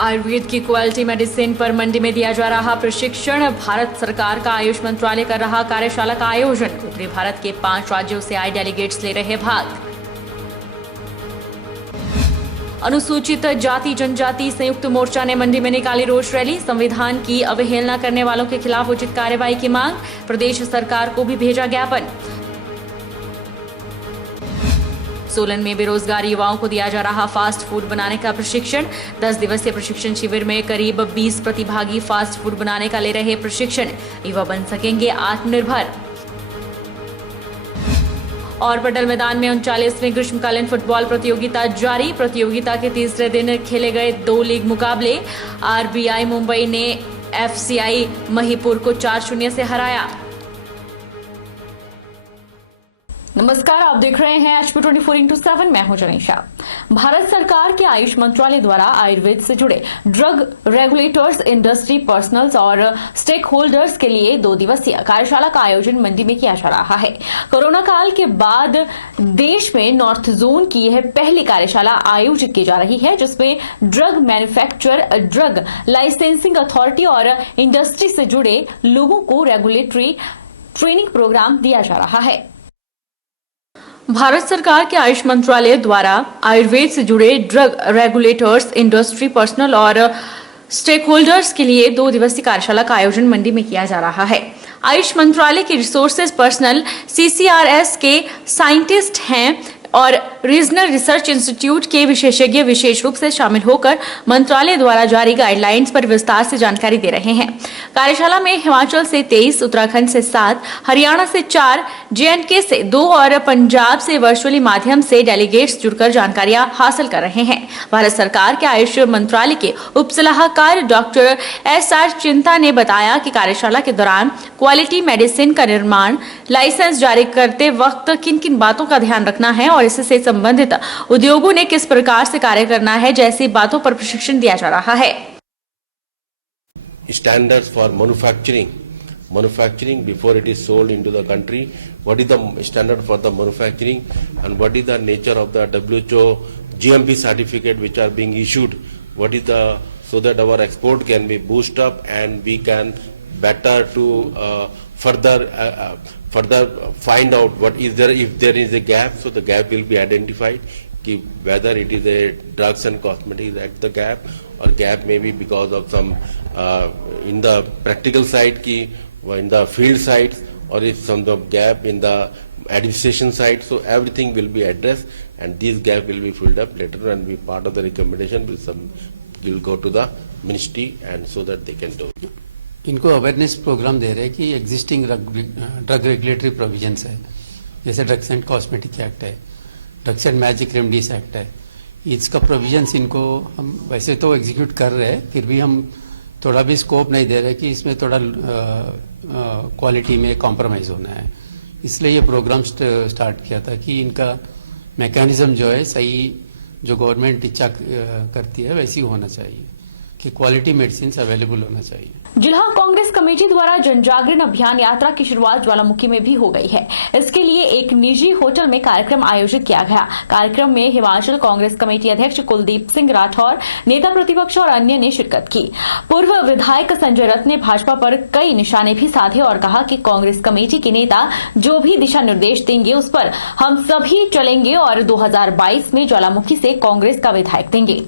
आयुर्वेद की quality medicine पर मंडी में दिया जा रहा प्रशिक्षण। भारत सरकार का आयुष मंत्रालय कर रहा कार्यशाला का आयोजन। उत्तरी भारत के 5 राज्यों से आए डेलीगेट्स ले रहे भाग। अनुसूचित जाति जनजाति संयुक्त मोर्चा ने मंडी में निकाली रोष रैली। संविधान की अवहेलना करने वालों के खिलाफ उचित कार्रवाई की मांग। प्रदेश सरकार को भी भेजा ज्ञापन। सोलन में बेरोजगार युवाओं को दिया जा रहा फास्ट फूड बनाने का प्रशिक्षण। 10 दिवसीय प्रशिक्षण शिविर में करीब 20 प्रतिभागी फास्ट फूड बनाने का ले रहे प्रशिक्षण। युवा बन सकेंगे आत्मनिर्भर। और पटल मैदान में 39वीं ग्रीष्मकालीन फुटबॉल प्रतियोगिता जारी। प्रतियोगिता के तीसरे दिन खेले गए 2 लीग मुकाबले। आरबीआई मुंबई ने एफसीआई महिपुर को 4-0 से हराया। नमस्कार, आप देख रहे हैं HP 24x7। मैं हूं जनीशा। भारत सरकार के आयुष मंत्रालय द्वारा आयुर्वेद से जुड़े ड्रग रेगुलेटर्स, इंडस्ट्री पर्सनल्स और स्टेक होल्डर्स के लिए 2 दिवसीय कार्यशाला का आयोजन मंडी में किया जा रहा है। कोरोना काल के बाद देश में नॉर्थ जोन की यह पहली कार्यशाला आयोजित की जा रही है, जिसमें drug manufacturer, drug licensing authority और इंडस्ट्री से जुड़े लोगों को रेगुलेटरी ट्रेनिंग प्रोग्राम दिया जा रहा है। भारत सरकार के आयुष मंत्रालय द्वारा आयुर्वेद से जुड़े ड्रग रेगुलेटर्स, इंडस्ट्री पर्सनल और स्टेक होल्डर्स के लिए 2 दिवसीय कार्यशाला का आयोजन मंडी में किया जा रहा है। आयुष मंत्रालय के रिसोर्सेज पर्सनल CCRS के साइंटिस्ट हैं और रीजनल रिसर्च इंस्टीट्यूट के विशेषज्ञ विशेष रूप से शामिल होकर मंत्रालय द्वारा जारी गाइडलाइंस पर विस्तार से जानकारी दे रहे हैं। कार्यशाला में हिमाचल से 23, उत्तराखंड से 7, हरियाणा से 4, JNK से 2 और पंजाब से वर्चुअली माध्यम से डेलीगेट्स जुड़कर जानकारियां हासिल कर रहे हैं। भारत सरकार के आयुष मंत्रालय के उप सलाहकार डॉक्टर SR चिंता ने बताया कि कार्यशाला के दौरान क्वालिटी मेडिसिन का निर्माण लाइसेंस जारी करते वक्त किन किन बातों का ध्यान रखना है और इससे संबंधित उद्योगों ने किस प्रकार से कार्य करना है जैसी बातों पर प्रशिक्षण दिया जा रहा है। Standards for manufacturing before it is sold into the country. What is the standard for the manufacturing and what is the nature of the WHO GMP certificate which are being issued? What is the so that our export can be boosted up and we can better to further find out what is there, if there is a gap, so the gap will be identified, whether it is a drugs and cosmetics at the gap or gap maybe because of some in the practical side in the field sides, or if some gap in the administration side, so everything will be addressed and this gap will be filled up later and be part of the recommendation will go to the ministry and so that they can do. इनको awareness programme दे रहे हैं कि existing drug regulatory provisions है, जैसे drugs and cosmetic act है, drugs and magic remedies act है। इसका provisions इनको हम वैसे तो एग्जीक्यूट कर रहे हैं, फिर भी हम थोड़ा भी स्कोप नहीं दे रहे कि इसमें थोड़ा क्वालिटी में कॉम्प्रोमाइज़ होना है। इसलिए ये प्रोग्राम स्टार्ट किया था कि इनका मैकेनिज्म जो है सही, जो गवर्नमेंट इच्छा करती है वैसी होना चाहिए कि क्वालिटी मेडिसिन अवेलेबल होना चाहिए। जिला कांग्रेस कमेटी द्वारा जन जागरण अभियान यात्रा की शुरुआत ज्वालामुखी में भी हो गई है। इसके लिए एक निजी होटल में कार्यक्रम आयोजित किया गया। कार्यक्रम में हिमाचल कांग्रेस कमेटी अध्यक्ष कुलदीप सिंह राठौर, नेता प्रतिपक्ष और अन्य ने शिरकत की। पूर्व विधायक संजय रथ ने भाजपा पर कई निशाने भी साधे और कहा कि कांग्रेस कमेटी के नेता जो भी दिशा निर्देश देंगे उस पर हम सभी चलेंगे और 2022 में ज्वालामुखी से कांग्रेस का विधायक देंगे।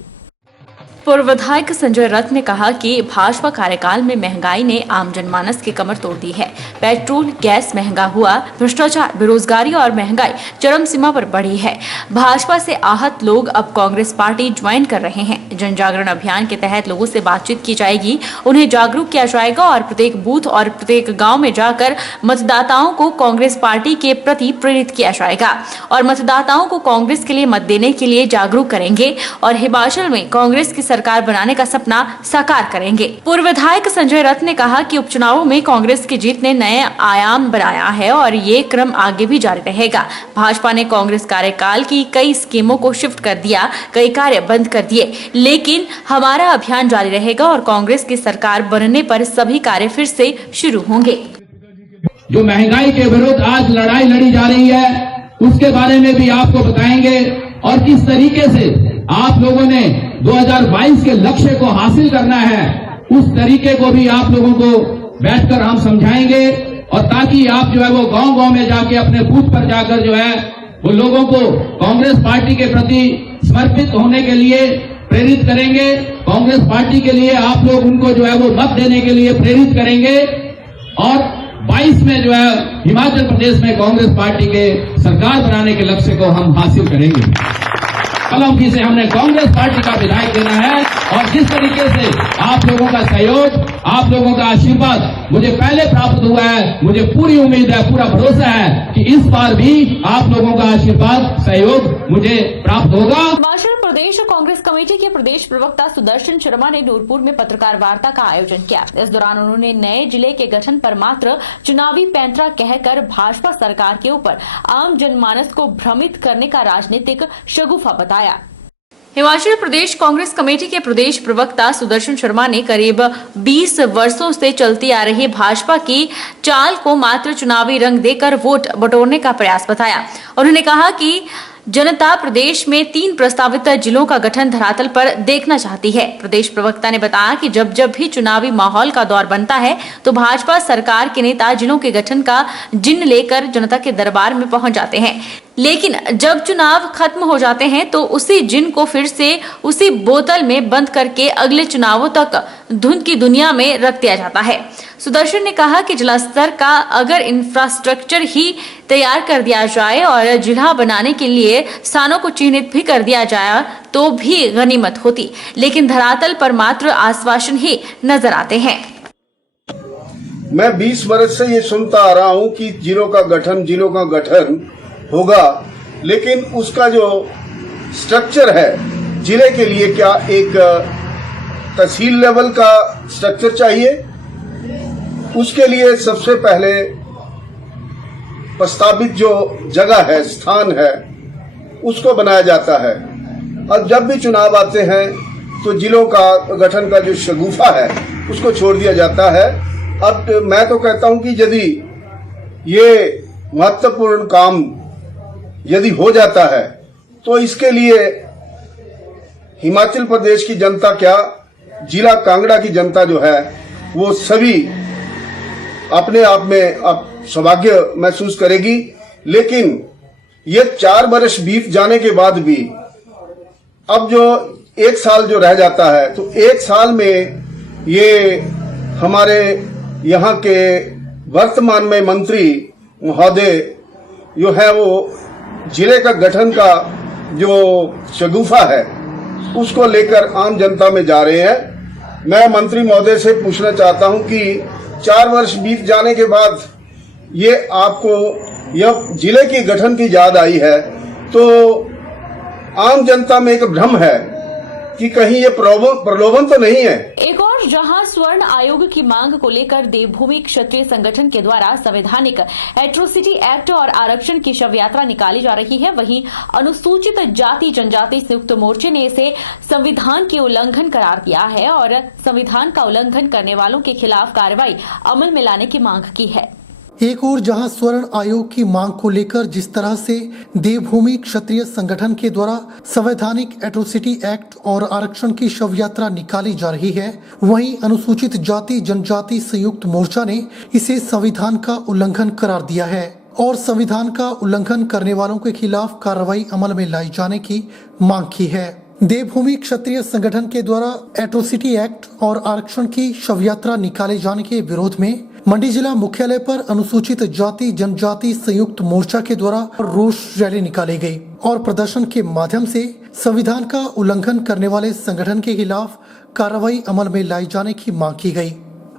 पूर्व विधायक संजय रथ ने कहा कि भाजपा कार्यकाल में महंगाई ने आम जनमानस की कमर तोड़ दी है। पेट्रोल, गैस महंगा हुआ, भ्रष्टाचार, बेरोजगारी और महंगाई चरम सीमा पर बढ़ी है। भाजपा से आहत लोग अब कांग्रेस पार्टी ज्वाइन कर रहे हैं। जन जागरण अभियान के तहत लोगों से बातचीत की जाएगी, उन्हें जागरूक किया जाएगा और प्रत्येक बूथ और प्रत्येक गाँव में जाकर मतदाताओं को कांग्रेस पार्टी के प्रति प्रेरित किया जाएगा और मतदाताओं को कांग्रेस के लिए मत देने के लिए जागरूक करेंगे और हिमाचल में कांग्रेस की सरकार बनाने का सपना साकार करेंगे। पूर्व विधायक संजय रथ ने कहा कि उपचुनावों में कांग्रेस की जीत ने नए आयाम बनाया है और ये क्रम आगे भी जारी रहेगा। भाजपा ने कांग्रेस कार्यकाल की कई स्कीमों को शिफ्ट कर दिया, कई कार्य बंद कर दिए, लेकिन हमारा अभियान जारी रहेगा और कांग्रेस की सरकार बनने पर सभी कार्य फिर से शुरू होंगे। जो महंगाई के विरुद्ध आज लड़ाई लड़ी जा रही है उसके बारे में भी आपको बताएंगे और किस तरीके से आप लोगों ने 2022 के लक्ष्य को हासिल करना है, उस तरीके को भी आप लोगों को बैठकर हम समझाएंगे, और ताकि आप जो है वो गांव-गांव में जाके अपने बूथ पर जाकर जो है वो लोगों को कांग्रेस पार्टी के प्रति समर्पित होने के लिए प्रेरित करेंगे। कांग्रेस पार्टी के लिए आप लोग उनको जो है वो मत देने के लिए प्रेरित करेंगे, और 22 में जो है हिमाचल प्रदेश में कांग्रेस पार्टी के सरकार बनाने के लक्ष्य को हम हासिल करेंगे। कलमकी से हमने कांग्रेस पार्टी का विधायक देना है, और जिस तरीके से आप लोगों का सहयोग, आप लोगों का आशीर्वाद मुझे पहले प्राप्त हुआ है, मुझे पूरी उम्मीद है, पूरा भरोसा है कि इस बार भी आप लोगों का आशीर्वाद, सहयोग मुझे प्राप्त होगा। हिमाचल प्रदेश कांग्रेस कमेटी के प्रदेश प्रवक्ता सुदर्शन शर्मा ने नूरपुर में पत्रकार वार्ता का आयोजन किया। इस दौरान उन्होंने नए जिले के गठन पर मात्र चुनावी पैंतरा कहकर भाजपा सरकार के ऊपर आम जनमानस को भ्रमित करने का राजनीतिक शगुफा बताया। हिमाचल प्रदेश कांग्रेस कमेटी के प्रदेश प्रवक्ता सुदर्शन शर्मा ने करीब 20 वर्षों से चलती आ रही भाजपा की चाल को मात्र चुनावी रंग देकर वोट बटोरने का प्रयास बताया। उन्होंने कहा कि जनता प्रदेश में 3 प्रस्तावित जिलों का गठन धरातल पर देखना चाहती है। प्रदेश प्रवक्ता ने बताया कि जब जब भी चुनावी माहौल का दौर बनता है तो भाजपा सरकार के नेता जिलों के गठन का जिन्न लेकर जनता के दरबार में पहुंच जाते हैं, लेकिन जब चुनाव खत्म हो जाते हैं तो उसी जिन को फिर से उसी बोतल में बंद करके अगले चुनावों तक धुंध की दुनिया में रख दिया जाता है। सुदर्शन ने कहा कि जिला स्तर का अगर इंफ्रास्ट्रक्चर ही तैयार कर दिया जाए और जिला बनाने के लिए स्थानों को चिन्हित भी कर दिया जाए तो भी गनीमत होती, लेकिन धरातल पर मात्र आश्वासन ही नजर आते हैं। मैं 20 वर्ष से ये सुनता आ रहा हूं कि जिलों का गठन होगा, लेकिन उसका जो स्ट्रक्चर है जिले के लिए, क्या एक तहसील लेवल का स्ट्रक्चर चाहिए? उसके लिए सबसे पहले प्रस्तावित जो जगह है, स्थान है, उसको बनाया जाता है। और जब भी चुनाव आते हैं तो जिलों का गठन का जो शगुफा है उसको छोड़ दिया जाता है। अब मैं तो कहता हूं कि यदि ये महत्वपूर्ण काम यदि हो जाता है तो इसके लिए हिमाचल प्रदेश की जनता, क्या जिला कांगड़ा की जनता जो है वो सभी अपने आप में अब सौभाग्य महसूस करेगी। लेकिन ये 4 वर्ष बीत जाने के बाद भी अब जो 1 साल जो रह जाता है, तो 1 साल में ये हमारे यहाँ के वर्तमान में मंत्री महोदय जो है वो जिले का गठन का जो शगुफा है उसको लेकर आम जनता में जा रहे हैं। मैं मंत्री महोदय से पूछना चाहता हूं कि 4 वर्ष बीत जाने के बाद ये आपको यह जिले की गठन की याद आई है, तो आम जनता में एक भ्रम है कि कहीं ये प्रलोभन तो नहीं है। एक और जहां स्वर्ण आयोग की मांग को लेकर देवभूमि क्षत्रिय संगठन के द्वारा संवैधानिक एट्रोसिटी एक्ट और आरक्षण की शव यात्रा निकाली जा रही है, वहीं अनुसूचित जाति जनजाति संयुक्त मोर्चे ने इसे संविधान के उल्लंघन करार दिया है और संविधान का उल्लंघन करने वालों के खिलाफ कार्रवाई अमल में लाने की मांग की है। एक और जहां स्वर्ण आयोग की मांग को लेकर जिस तरह से देवभूमि क्षत्रिय संगठन के द्वारा संवैधानिक एट्रोसिटी एक्ट और आरक्षण की शव यात्रा निकाली जा रही है, वहीं अनुसूचित जाति जनजाति संयुक्त मोर्चा ने इसे संविधान का उल्लंघन करार दिया है और संविधान का उल्लंघन करने वालों के खिलाफ कार्रवाई अमल में लाई जाने की मांग की है। देवभूमि क्षत्रिय संगठन के द्वारा एट्रोसिटी एक्ट और आरक्षण की शव यात्रा निकाले जाने के विरोध में मंडी जिला मुख्यालय पर अनुसूचित जाति जनजाति संयुक्त मोर्चा के द्वारा रोष रैली निकाली गई और प्रदर्शन के माध्यम से संविधान का उल्लंघन करने वाले संगठन के खिलाफ कार्रवाई अमल में लाई जाने की मांग की गई।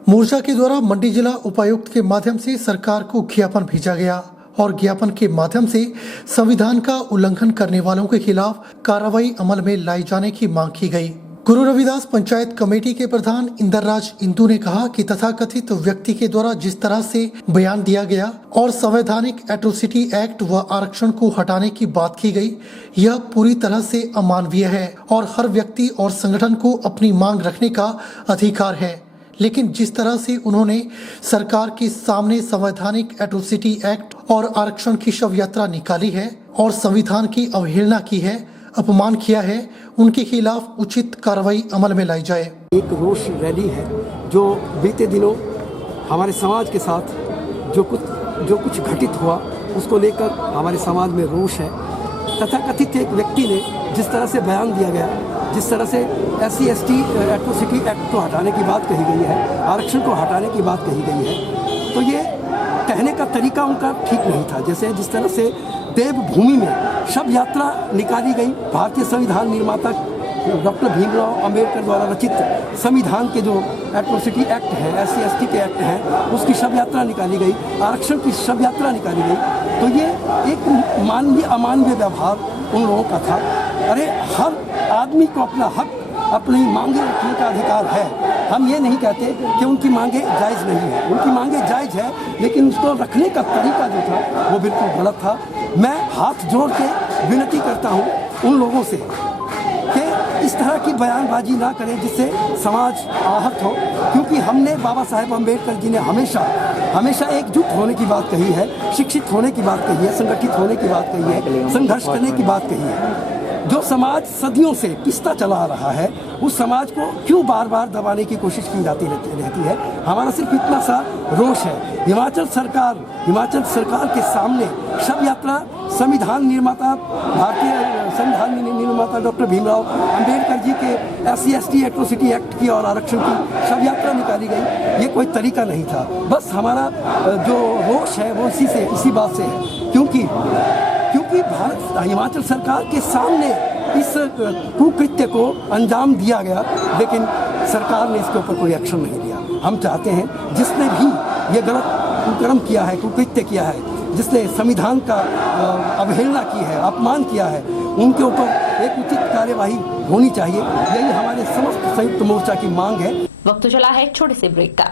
मोर्चा के द्वारा मंडी जिला उपायुक्त के माध्यम से सरकार को ज्ञापन भेजा गया और ज्ञापन के माध्यम से संविधान का उल्लंघन करने वालों के खिलाफ कार्रवाई अमल में लाई जाने की मांग की गई। गुरु रविदास पंचायत कमेटी के प्रधान इंदरराज इंदू ने कहा कि तथाकथित व्यक्ति के द्वारा जिस तरह से बयान दिया गया और संवैधानिक एट्रोसिटी एक्ट व आरक्षण को हटाने की बात की गई, यह पूरी तरह से अमानवीय है और हर व्यक्ति और संगठन को अपनी मांग रखने का अधिकार है। लेकिन जिस तरह से उन्होंने सरकार के सामने संवैधानिक एट्रोसिटी एक्ट और आरक्षण की शव यात्रा निकाली है और संविधान की अवहेलना की है, अपमान किया है उनके खिलाफ उचित कार्रवाई अमल में लाई जाए। एक रोष रैली है जो बीते दिनों हमारे समाज के साथ जो कुछ घटित हुआ उसको लेकर हमारे समाज में रोष है। तथा कथित एक व्यक्ति ने जिस तरह से बयान दिया गया, जिस तरह से SC/ST एट्रोसिटी एक्ट को हटाने की बात कही गई है, आरक्षण को हटाने की बात कही गई है, तो ये कहने का तरीका उनका ठीक नहीं था। जैसे जिस तरह से देवभूमि में शव यात्रा निकाली गई, भारतीय संविधान निर्माता डॉक्टर भीमराव अंबेडकर द्वारा रचित संविधान के जो एट्रोसिटी एक्ट है, SC/ST के एक्ट हैं, उसकी शव यात्रा निकाली गई, आरक्षण की शव यात्रा निकाली गई, तो ये एक मानवीय अमानवीय व्यवहार उन लोगों का था। अरे हर आदमी को अपना हक, अपनी मांगे रखने का अधिकार है। हम ये नहीं कहते कि उनकी मांगे जायज़ नहीं है, उनकी मांगे जायज़ है, लेकिन उसको रखने का तरीका जो था वो बिल्कुल गलत था। मैं हाथ जोड़ के विनती करता हूँ उन लोगों से कि इस तरह की बयानबाजी ना करें जिससे समाज आहत हो, क्योंकि हमने बाबा साहेब अम्बेडकर जी ने हमेशा एकजुट होने की बात कही है, शिक्षित होने की बात कही है, संगठित होने की बात कही है, संघर्ष करने की बात कही है। जो समाज सदियों से पिसता चला रहा है उस समाज को क्यों बार बार दबाने की कोशिश की जाती रहती है। हमारा सिर्फ इतना सा रोष है। हिमाचल सरकार के सामने शव यात्रा संविधान निर्माता, भारतीय संविधान निर्माता डॉक्टर भीमराव अंबेडकर जी के SC/ST एट्रोसिटी एक्ट की और आरक्षण की शव यात्रा निकाली गई, ये कोई तरीका नहीं था। बस हमारा जो रोष है वो इसी बात से है, क्योंकि हिमाचल सरकार के सामने इस कुकृत्य को अंजाम दिया गया, लेकिन सरकार ने इसके ऊपर कोई एक्शन नहीं लिया। हम चाहते हैं जिसने भी ये गलत कुकर्म किया है, कुकृत्य किया है, जिसने संविधान का अवहेलना की है, अपमान किया है, उनके ऊपर एक उचित कार्यवाही होनी चाहिए। यही हमारे समस्त संयुक्त मोर्चा की मांग है। वक्त चला है एक छोटे से ब्रेक का।